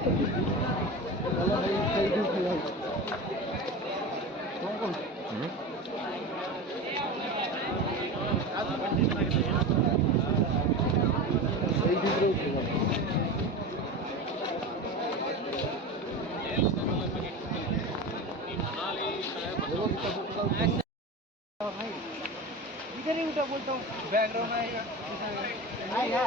इधर ही उठा बोलता हूँ बैकग्राउंड आएगा आएगा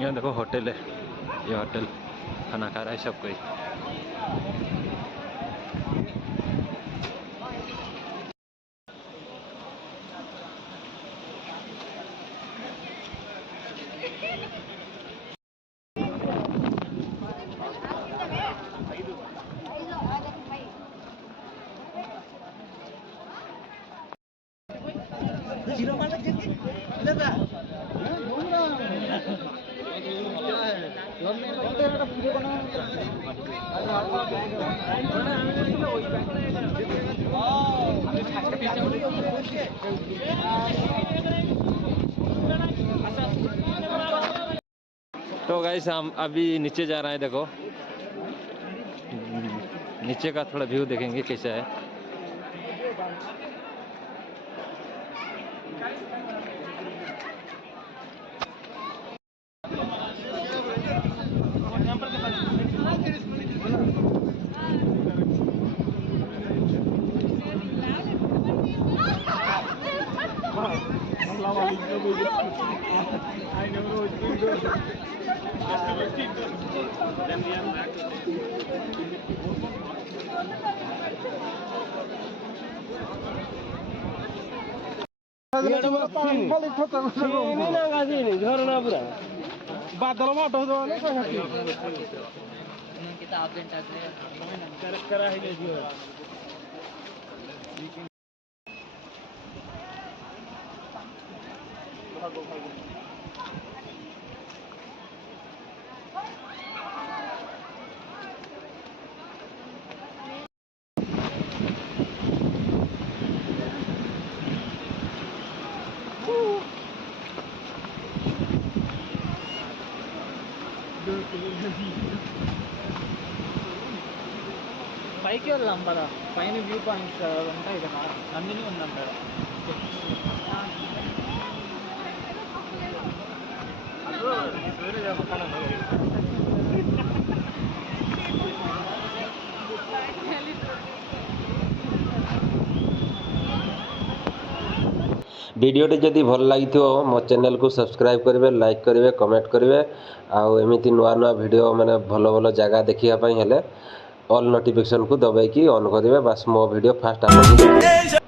यहाँ देखो होटल है, ये होटल खाना खा रहा है सब कोई। तो गाइस हम अभी नीचे जा रहे हैं, देखो नीचे का थोड़ा व्यू देखेंगे कैसा है। बादल పైకి వెళ్దాం పద, పైన వ్యూ పాయింట్స్ ఉంటాయి కదా, నందిని ఉందంటారు. वीडियोटी जदि भल लगी मो चैनल को सब्सक्राइब करेंगे, लाइक करेंगे, कमेंट करेंगे। आमती नुआ नुआ वीडियो माने भल भल जगह देखिए ऑल नोटिफिकेशन को दबाई ऑन करेंगे। बस मो वीडियो फास्ट आप